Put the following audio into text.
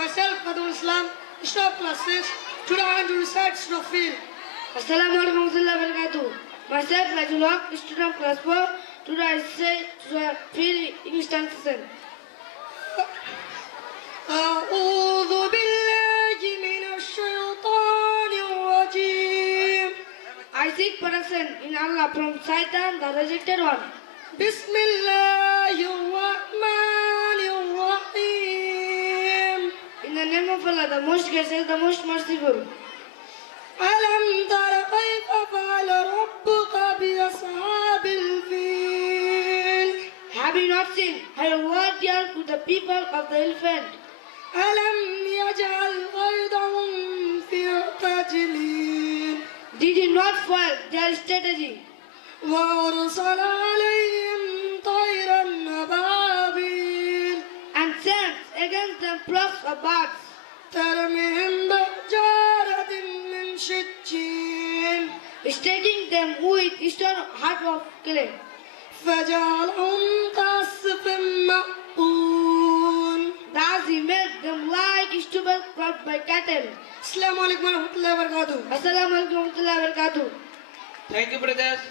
Myself, Fadul Islam, Islam class 6. Today I am to recite Surah Fil. Assalamualaikum warahmatullahi wabarakatuh. Myself, Rajul Haq, student of class 4. Today I say Surah Fil English translation. أعوذ بالله من الشيطان الرجيم. I seek protection in Allah from Satan, the rejected one. بسم الله الرحمن الرحيم. In the name of Allah, the most gracious, the most merciful. ألم تر كيف فعل ربك بأصحاب الفيل. Have you not seen how what done to the people of the elephant? ألم يجعل كيدهم في تضليل. Did he not foil their strategy? وأرسل عليهم طيرا أبابيل. And sent against them flocks of birds, ترميهم بحجارة من سجيل. stating them with stone heart of clay. فجعلهم كعصف مأكول. Thus he made them like stubble cropped by cattle. السلام عليكم ورحمة الله وبركاته. Assalamualaikum warahmatullahi wabarakatuh. Thank you, brothers.